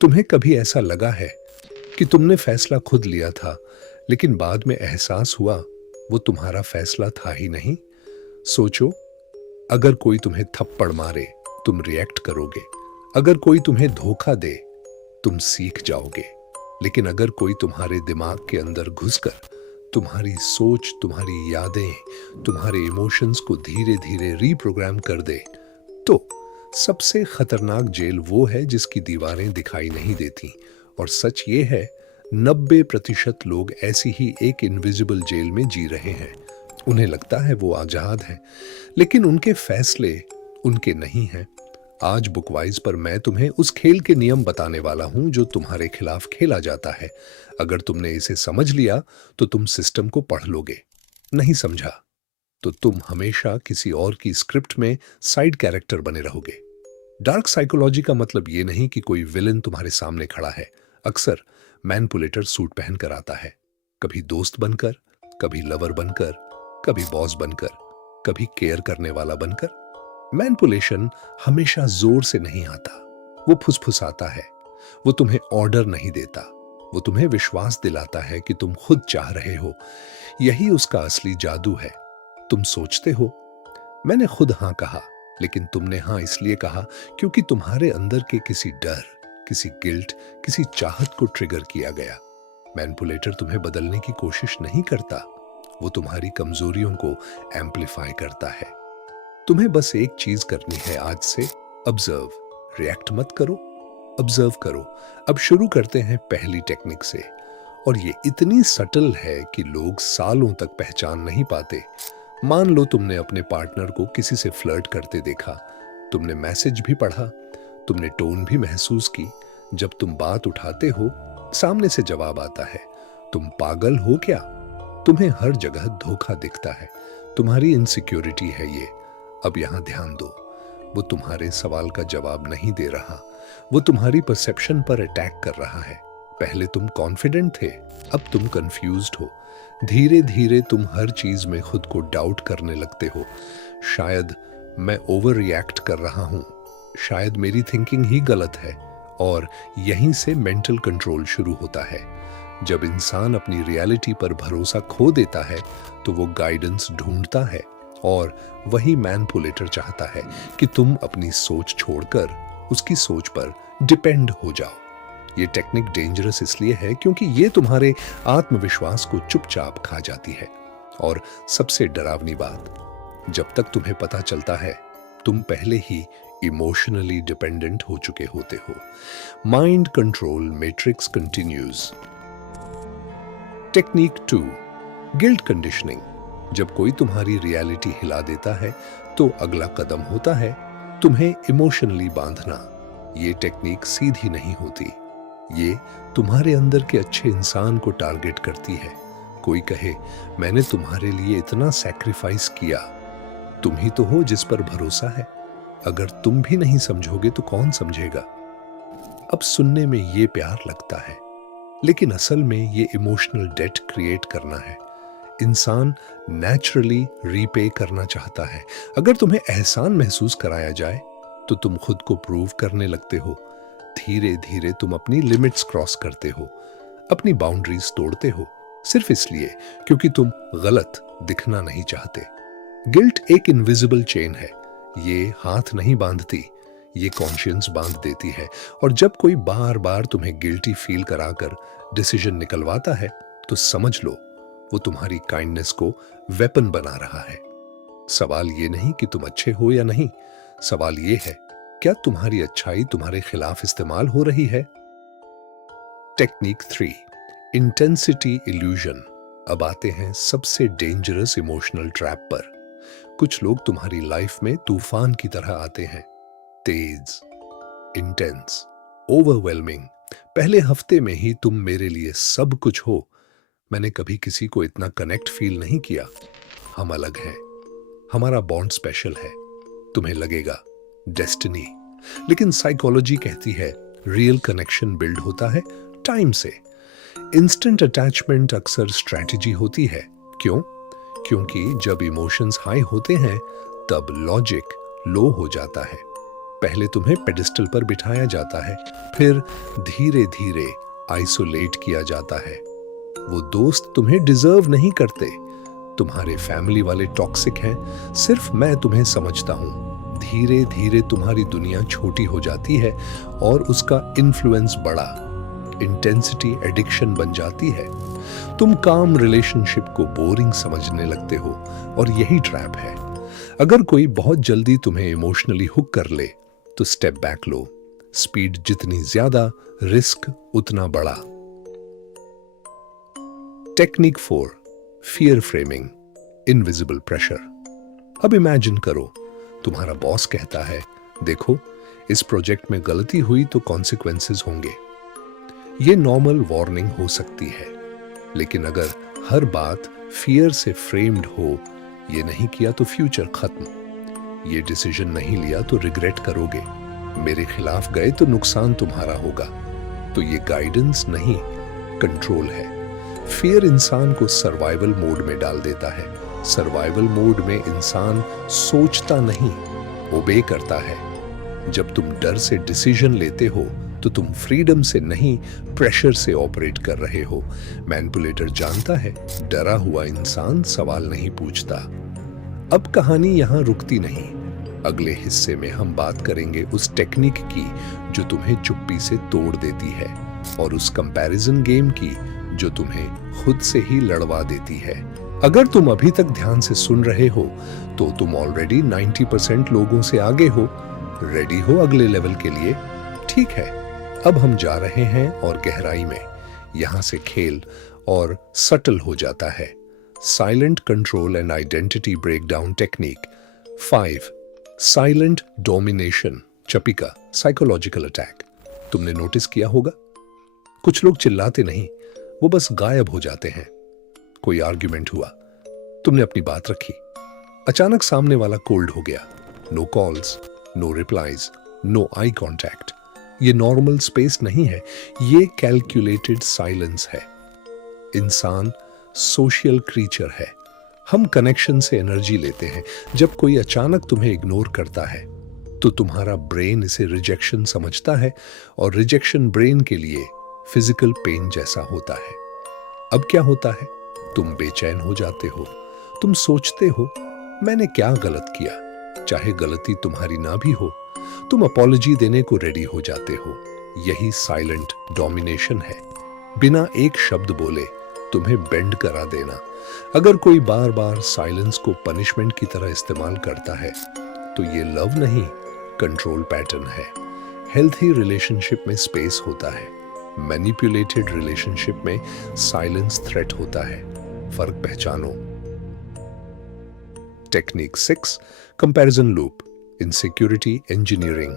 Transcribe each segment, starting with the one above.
तुम्हें कभी ऐसा लगा है कि तुमने फैसला खुद लिया था, लेकिन बाद में एहसास हुआ वो तुम्हारा फैसला था ही नहीं? सोचो, अगर कोई तुम्हें थप्पड़ मारे, तुम रिएक्ट करोगे। अगर कोई तुम्हें धोखा दे, तुम सीख जाओगे। लेकिन अगर कोई तुम्हारे दिमाग के अंदर घुसकर तुम्हारी सोच, तुम्हारी यादें, तुम्हारे इमोशंस को धीरे धीरे रीप्रोग्राम कर दे, तो सबसे खतरनाक जेल वो है जिसकी दीवारें दिखाई नहीं देती। और सच ये है, 90% लोग ऐसी ही एक इनविजिबल जेल में जी रहे हैं। उन्हें लगता है वो आजाद हैं, लेकिन उनके फैसले उनके नहीं हैं। आज बुकवाइज पर मैं तुम्हें उस खेल के नियम बताने वाला हूं जो तुम्हारे खिलाफ खेला जाता है। अगर तुमने इसे समझ लिया तो तुम सिस्टम को पढ़ लोगे। नहीं समझा तो तुम हमेशा किसी और की स्क्रिप्ट में साइड कैरेक्टर बने रहोगे। डार्क साइकोलॉजी का मतलब ये नहीं कि कोई विलन तुम्हारे सामने खड़ा है। अक्सर मैनिपुलेटर सूट पहनकर आता है, कभी दोस्त बनकर, कभी लवर बनकर, कभी बॉस बनकर, कभी केयर करने वाला बनकर। मैनिपुलेशन हमेशा जोर से नहीं आता, वो फुसफुसाता है। वो तुम्हें ऑर्डर नहीं देता, वो तुम्हें विश्वास दिलाता है कि तुम खुद चाह रहे हो। यही उसका असली जादू है। तुम सोचते हो, मैंने खुद हाँ कहा, लेकिन तुमने हाँ इसलिए कहा क्योंकि तुम्हारे अंदर के किसी डर, किसी गिल्ट, किसी चाहत को ट्रिगर किया गया। मैनिपुलेटर तुम्हें बदलने की कोशिश नहीं करता, वो तुम्हारी कमजोरियों को एम्पलीफाई करता है। तुम्हें बस एक चीज करनी है आज से, ऑब्जर्व। रिएक्ट मत करो, ऑब्जर्व करो। अब शुरू करते हैं पहली टेक्निक से, और ये इतनी सटल है कि लोग सालों तक पहचान नहीं पाते। मान लो तुमने अपने पार्टनर को किसी से फ्लर्ट करते देखा, तुमने मैसेज भी पढ़ा, तुमने टोन भी महसूस की। जब तुम बात उठाते हो, सामने से जवाब आता है, तुम पागल हो क्या? तुम्हें हर जगह धोखा दिखता है, तुम्हारी इनसिक्योरिटी है ये। अब यहां ध्यान दो, वो तुम्हारे सवाल का जवाब नहीं दे रहा, वो तुम्हारी परसेप्शन पर अटैक कर रहा है। पहले तुम कॉन्फिडेंट थे, अब तुम कंफ्यूज्ड हो। धीरे धीरे तुम हर चीज में खुद को डाउट करने लगते हो। शायद मैं ओवर रिएक्ट कर रहा हूं, शायद मेरी थिंकिंग ही गलत है। और यहीं से मेंटल कंट्रोल शुरू होता है। जब इंसान अपनी रियलिटी पर भरोसा खो देता है तो वो गाइडेंस ढूंढता है, और वही मैनिपुलेटर चाहता है कि तुम अपनी सोच छोड़कर उसकी सोच पर डिपेंड हो जाओ। ये टेक्निक डेंजरस इसलिए है क्योंकि ये तुम्हारे आत्मविश्वास को चुपचाप खा जाती है। और सबसे डरावनी बात, जब तक तुम्हें पता चलता है, तुम पहले ही इमोशनली डिपेंडेंट हो चुके होते हो। Mind control matrix continues. Technique 2, guilt conditioning. जब कोई तुम्हारी रियलिटी हिला देता है तो अगला कदम होता है तुम्हें इमोशनली बांधना। ये टेक्निक सीधी नहीं होती, ये तुम्हारे अंदर के अच्छे इंसान को टारगेट करती है। कोई कहे, मैंने तुम्हारे लिए इतना सैक्रिफाइस किया, तुम ही तो हो जिस पर भरोसा है। अगर तुम भी नहीं समझोगे तो कौन समझेगा? अब सुनने में ये प्यार लगता है, लेकिन असल में ये इमोशनल डेट क्रिएट करना है। इंसान नेचुरली रीपे करना चाहता है। अगर तुम्हें एहसान महसूस कराया जाए तो तुम खुद को प्रूव करने लगते हो। धीरे धीरे तुम अपनी लिमिट्स क्रॉस करते हो, अपनी बाउंड्रीज तोड़ते हो, सिर्फ इसलिए क्योंकि तुम गलत दिखना नहीं चाहते। गिल्ट एक इनविजिबल चेन है, ये हाथ नहीं बांधती, ये कॉन्शियंस बांध देती है। और जब कोई बार बार तुम्हें गिल्टी फील कराकर डिसीजन निकलवाता है तो समझ लो वो तुम्हारी काइंडनेस को वेपन बना रहा है। सवाल ये नहीं कि तुम अच्छे हो या नहीं, सवाल ये है, क्या तुम्हारी अच्छाई तुम्हारे खिलाफ इस्तेमाल हो रही है? Technique 3, intensity illusion. अब आते हैं सबसे डेंजरस इमोशनल ट्रैप पर। कुछ लोग तुम्हारी लाइफ में तूफान की तरह आते हैं, तेज, इंटेंस, ओवरवेलमिंग। पहले हफ्ते में ही तुम मेरे लिए सब कुछ हो, मैंने कभी किसी को इतना कनेक्ट फील नहीं किया, हम अलग हैं, हमारा बॉन्ड स्पेशल है। तुम्हें लगेगा डेस्टिनी, लेकिन साइकोलॉजी कहती है रियल कनेक्शन बिल्ड होता है टाइम से। इंस्टेंट अटैचमेंट अक्सर स्ट्रैटेजी होती है। क्यों? क्योंकि जब इमोशंस हाई होते हैं तब लॉजिक लो हो जाता है। पहले तुम्हें पेडिस्टल पर बिठाया जाता है, फिर धीरे धीरे आइसोलेट किया जाता है। वो दोस्त तुम्हें डिजर्व नहीं करते, तुम्हारे फैमिली वाले टॉक्सिक हैं, सिर्फ मैं तुम्हें समझता हूं। धीरे धीरे तुम्हारी दुनिया छोटी हो जाती है और उसका इन्फ्लुएंस बड़ा, इंटेंसिटी एडिक्शन बन जाती है। तुम काम रिलेशनशिप को बोरिंग समझने लगते हो और यही ट्रैप है। अगर कोई बहुत जल्दी तुम्हें इमोशनली हुक कर ले तो स्टेप बैक लो। स्पीड जितनी ज्यादा, रिस्क उतना बड़ा। Technique 4, fear framing, invisible pressure. अब इमेजिन करो, तुम्हारा बॉस कहता है, देखो इस प्रोजेक्ट में गलती हुई तो कॉन्सिक्वेंसेस होंगे। ये नॉर्मल वार्निंग हो सकती है, लेकिन अगर हर बात फियर से फ्रेम्ड हो, ये नहीं किया तो फ्यूचर खत्म, ये डिसीजन नहीं लिया तो रिग्रेट करोगे, मेरे खिलाफ गए तो नुकसान तुम्हारा होगा, तो ये गाइडेंस नहीं, कंट्रोल है। फियर इंसान को सर्वाइवल मोड में डाल देता है। सर्वाइवल मोड में इंसान सोचता नहीं, ओबे करता है। जब तुम डर से डिसीजन लेते हो तो तुम फ्रीडम से नहीं, प्रेशर से ऑपरेट कर रहे हो। मैनिपुलेटर जानता है, डरा हुआ इंसान सवाल नहीं पूछता। अब कहानी यहां रुकती नहीं। अगले हिस्से में हम बात करेंगे उस टेक्निक की जो तुम्हें चुप्पी से तोड़ देती है, और उस कंपैरिजन गेम की जो तुम्हें खुद से ही लड़वा देती है। अगर तुम अभी तक ध्यान से सुन रहे हो तो तुम ऑलरेडी 90% लोगों से आगे हो। रेडी हो अगले लेवल के लिए? ठीक है, अब हम जा रहे हैं और गहराई में। यहां से खेल और सटल हो जाता है। Silent control and identity breakdown technique 5, silent domination, चपिका, साइकोलॉजिकल अटैक। तुमने नोटिस किया होगा, कुछ लोग चिल्लाते नहीं, वो बस गायब हो जाते हैं। कोई आर्ग्यूमेंट हुआ, तुमने अपनी बात रखी, अचानक सामने वाला कोल्ड हो गया। No calls, no replies, no eye contact. ये नॉर्मल स्पेस नहीं है, ये कैलकुलेटेड साइलेंस है। इंसान सोशल क्रीचर है। हम कनेक्शन से एनर्जी लेते हैं। जब कोई अचानक तुम्हें इग्नोर करता है तो तुम्हारा ब्रेन इसे रिजेक्शन समझता है, और रिजेक्शन ब्रेन के लिए फिजिकल पेन जैसा होता है। अब क्या होता है? तुम बेचैन हो जाते हो। तुम सोचते हो, मैंने क्या गलत किया? चाहे गलती तुम्हारी ना भी हो, तुम अपॉलजी देने को रेडी हो जाते हो। यही साइलेंट डोमिनेशन है। बिना एक शब्द बोले तुम्हें बेंड करा देना। अगर कोई बार बार साइलेंस को पनिशमेंट की तरह इस्तेमाल करता है तो ये लव नहीं, कंट्रोल पैटर्न है। हेल्थी रिलेशनशिप में स्पेस होता है, मैनिपुलेटेड रिलेशनशिप में साइलेंस थ्रेट होता है। फर्क पहचानो। Technique 6, comparison loop, insecurity engineering.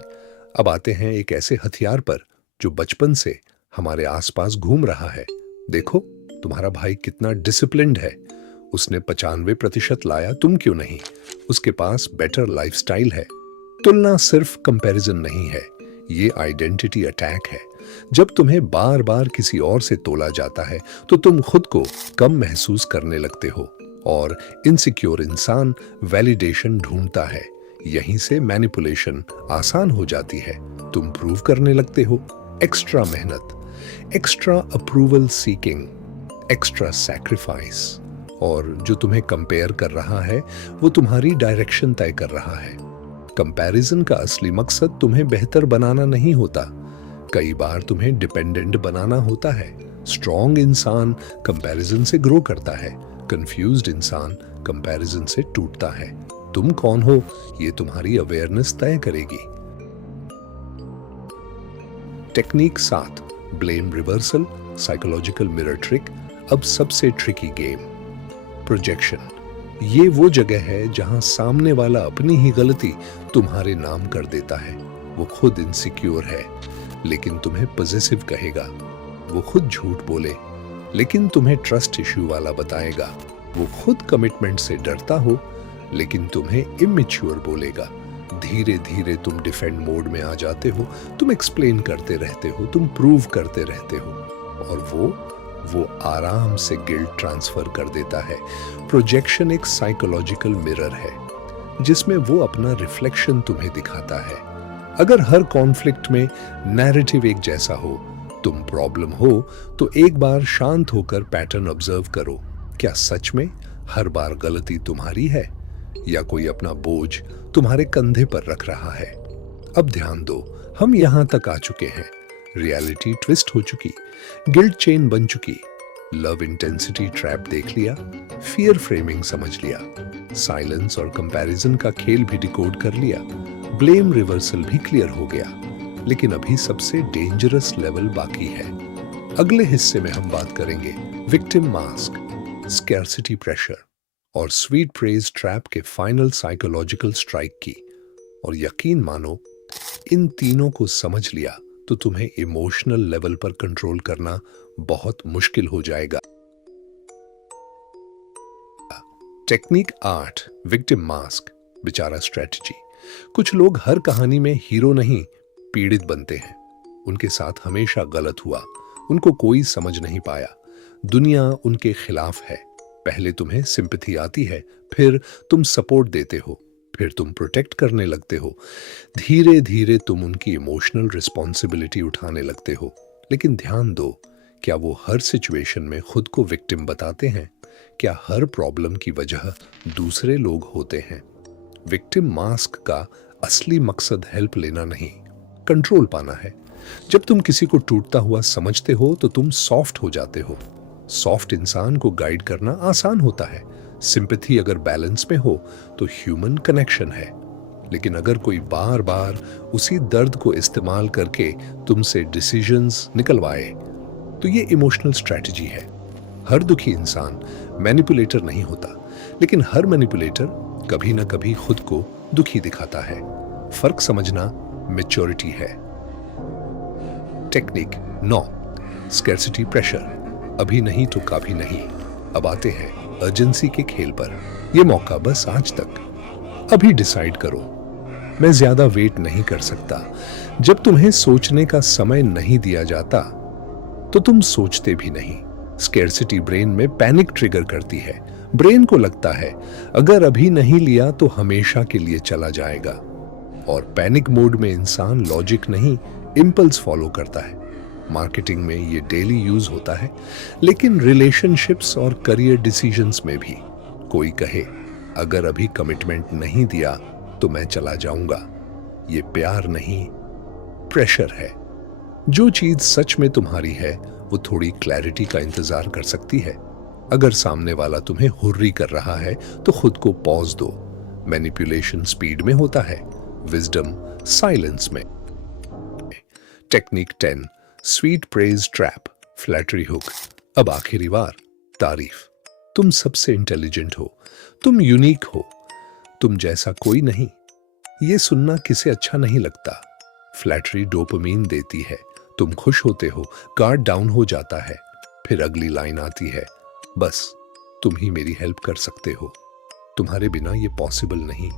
अब आते हैं एक ऐसे हथियार पर जो बचपन से हमारे आसपास घूम रहा है। देखो, तुम्हारा भाई कितना डिसिप्लिन्ड है, उसने 95% लाया, तुम क्यों नहीं? उसके पास बेटर लाइफस्टाइल है। तुलना सिर्फ कंपैरिजन नहीं है, ये आइडेंटिटी अटैक है। जब तुम्हें बार बार किसी और से तोला जाता है तो तुम खुद को कम महसूस करने लगते हो, और इनसिक्योर इंसान वैलिडेशन ढूंढता है। यहीं से मैनिपुलेशन आसान हो जाती है। तुम प्रूव करने लगते हो, एक्स्ट्रा मेहनत, extra approval seeking, extra sacrifice. और जो तुम्हें कंपेयर कर रहा है वो तुम्हारी डायरेक्शन तय कर रहा है। कंपैरिजन का असली मकसद तुम्हें बेहतर बनाना नहीं होता, कई बार तुम्हें डिपेंडेंट बनाना होता है। स्ट्रॉन्ग इंसान कंपैरिजन से ग्रो करता है, कंफ्यूज्ड इंसान कंपैरिजन से टूटता है। तुम कौन हो ये तुम्हारी अवेयरनेस तय करेगी। Technique 7, blame reversal, psychological mirror trick. अब सबसे ट्रिकी गेम, प्रोजेक्शन। ये वो जगह है जहां सामने वाला अपनी ही गलती तुम्हारे नाम कर देता है। वो खुद इनसिक्योर है लेकिन तुम्हें पॉजिटिव कहेगा। वो खुद झूठ बोले लेकिन तुम्हें ट्रस्ट इश्यू वाला बताएगा। वो खुद कमिटमेंट से डरता हो लेकिन तुम्हें इमेच्योर बोलेगा। धीरे धीरे तुम डिफेंड मोड में आ जाते हो। तुम एक्सप्लेन करते रहते हो, तुम प्रूव करते रहते हो, और वो आराम से गिल्ट ट्रांसफर कर देता है। प्रोजेक्शन एक साइकोलॉजिकल मिरर है जिसमें वो अपना रिफ्लेक्शन तुम्हें दिखाता है। अगर हर कॉन्फ्लिक्ट में नैरेटिव एक जैसा हो, तुम प्रॉब्लम हो, तो एक बार शांत होकर पैटर्न ऑब्जर्व करो। क्या सच में हर बार गलती तुम्हारी है या कोई अपना बोझ तुम्हारे कंधे पर रख रहा है? अब ध्यान दो, हम यहां तक आ चुके हैं। रियलिटी ट्विस्ट हो चुकी, गिल्ट चेन बन चुकी, लव इंटेंसिटी ट्रैप देख लिया, फियर फ्रेमिंग समझ लिया, साइलेंस और कंपैरिजन का खेल भी डिकोड कर लिया, ब्लेम रिवर्सल भी क्लियर हो गया। लेकिन अभी सबसे डेंजरस लेवल बाकी है। अगले हिस्से में हम बात करेंगे विक्टिम मास्क, स्कैर्सिटी प्रेशर और स्वीट प्रेज ट्रैप के फाइनल साइकोलॉजिकल स्ट्राइक की। और यकीन मानो, इन तीनों को समझ लिया तो तुम्हें इमोशनल लेवल पर कंट्रोल करना बहुत मुश्किल हो जाएगा। टेक्निक 8, विक्टिम मास्क, बेचारा स्ट्रेटजी। कुछ लोग हर कहानी में हीरो नहीं, पीड़ित बनते हैं। उनके साथ हमेशा गलत हुआ, उनको कोई समझ नहीं पाया, दुनिया उनके खिलाफ है। पहले तुम्हें सिंपैथी आती है, फिर तुम सपोर्ट देते हो, फिर तुम प्रोटेक्ट करने लगते हो। धीरे धीरे तुम उनकी इमोशनल रिस्पॉन्सिबिलिटी उठाने लगते हो। लेकिन ध्यान दो, क्या वो हर सिचुएशन में खुद को विक्टिम बताते हैं? क्या हर प्रॉब्लम की वजह दूसरे लोग होते हैं? विक्टिम मास्क का असली मकसद हेल्प लेना नहीं, कंट्रोल पाना है। जब तुम किसी को टूटता हुआ समझते हो तो तुम सॉफ्ट हो जाते हो। सॉफ्ट इंसान को गाइड करना आसान होता है। सिंपैथी अगर बैलेंस में हो तो ह्यूमन कनेक्शन है। लेकिन अगर कोई बार बार उसी दर्द को इस्तेमाल करके तुमसे डिसीजंस निकलवाए तो ये इमोशनल स्ट्रेटजी है। हर दुखी इंसान मैनिपुलेटर नहीं होता, लेकिन हर मैनिपुलेटर कभी ना कभी खुद को दुखी दिखाता है। फर्क समझना मैच्योरिटी है। टेक्निक 9, स्कैर्सिटी प्रेशर, अभी नहीं तो कभी नहीं। अब आते हैं अर्जेंसी के खेल पर। यह मौका बस आज तक, अभी डिसाइड करो। मैं ज्यादा वेट नहीं कर सकता। जब तुम्हें सोचने का समय नहीं दिया जाता तो तुम सोचते भी नहीं। स्कैर्सिटी ब्रेन में पैनिक ट्रिगर करती है। ब्रेन को लगता है अगर अभी नहीं लिया तो हमेशा के लिए चला जाएगा। और पैनिक मोड में इंसान लॉजिक नहीं, इंपल्स फॉलो करता है। मार्केटिंग में ये डेली यूज होता है, लेकिन रिलेशनशिप्स और करियर डिसीजंस में भी। कोई कहे अगर अभी कमिटमेंट नहीं दिया तो मैं चला जाऊंगा। ये प्यार नहीं, प्रेशर है। जो चीज सच में तुम्हारी है वो थोड़ी क्लैरिटी का इंतजार कर सकती है। अगर सामने वाला तुम्हें हुर्री कर रहा है तो खुद को पॉज दो। मैनिपुलेशन स्पीड में होता है, विजडम साइलेंस में। Technique 10, sweet praise trap, flattery hook. अब आखिरी बार तारीफ। तुम सबसे इंटेलिजेंट हो, तुम यूनिक हो, तुम जैसा कोई नहीं। ये सुनना किसे अच्छा नहीं लगता। फ्लैटरी डोपामीन देती है, तुम खुश होते हो, गार्ड डाउन हो जाता है। फिर अगली लाइन आती है, बस तुम ही मेरी हेल्प कर सकते हो, तुम्हारे बिना ये पॉसिबल नहीं।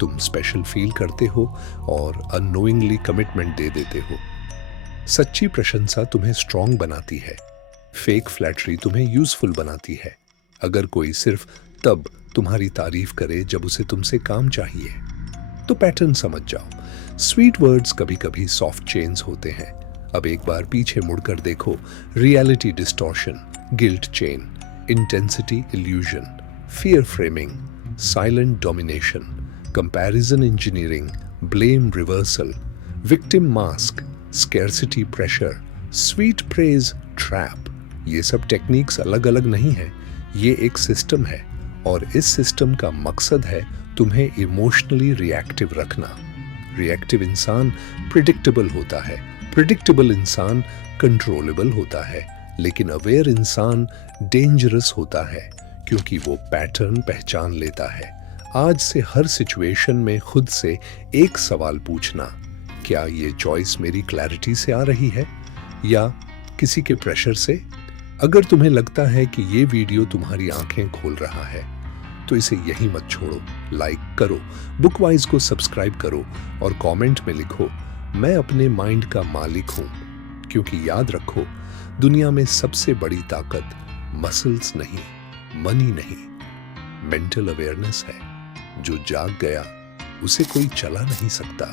तुम स्पेशल फील करते हो और अननोइंगली कमिटमेंट दे देते हो। सच्ची प्रशंसा तुम्हें स्ट्रांग बनाती है, फेक फ्लैटरी तुम्हें यूजफुल बनाती है। अगर कोई सिर्फ तब तुम्हारी तारीफ करे जब उसे तुमसे काम चाहिए तो पैटर्न समझ जाओ। स्वीट वर्ड्स कभी कभी सॉफ्ट चेन्स होते हैं। अब एक बार पीछे मुड़कर देखो, reality distortion, guilt chain, intensity illusion, fear framing, silent domination, comparison engineering, blame reversal, victim mask, scarcity pressure, sweet praise trap. ये सब टेक्निक्स अलग अलग नहीं है, ये एक सिस्टम है। और इस सिस्टम का मकसद है तुम्हें इमोशनली रिएक्टिव रखना। रिएक्टिव इंसान प्रिडिक्टेबल होता है, प्रिडिक्टेबल इंसान कंट्रोलेबल होता है, लेकिन अवेयर इंसान डेंजरस होता है क्योंकि वो पैटर्न पहचान लेता है। आज से हर सिचुएशन में खुद से एक सवाल पूछना, क्या ये चॉइस मेरी क्लैरिटी से आ रही है या किसी के प्रेशर से? अगर तुम्हें लगता है कि ये वीडियो तुम्हारी आंखें खोल रहा है तो इसे यहीं मत छोड़ो। लाइक करो, बुकवाइज को सब्सक्राइब करो और कमेंट में लिखो, मैं अपने माइंड का मालिक हूं। क्योंकि याद रखो, दुनिया में सबसे बड़ी ताकत मसल्स नहीं, मनी नहीं, मेंटल अवेयरनेस है। जो जाग गया उसे कोई चला नहीं सकता।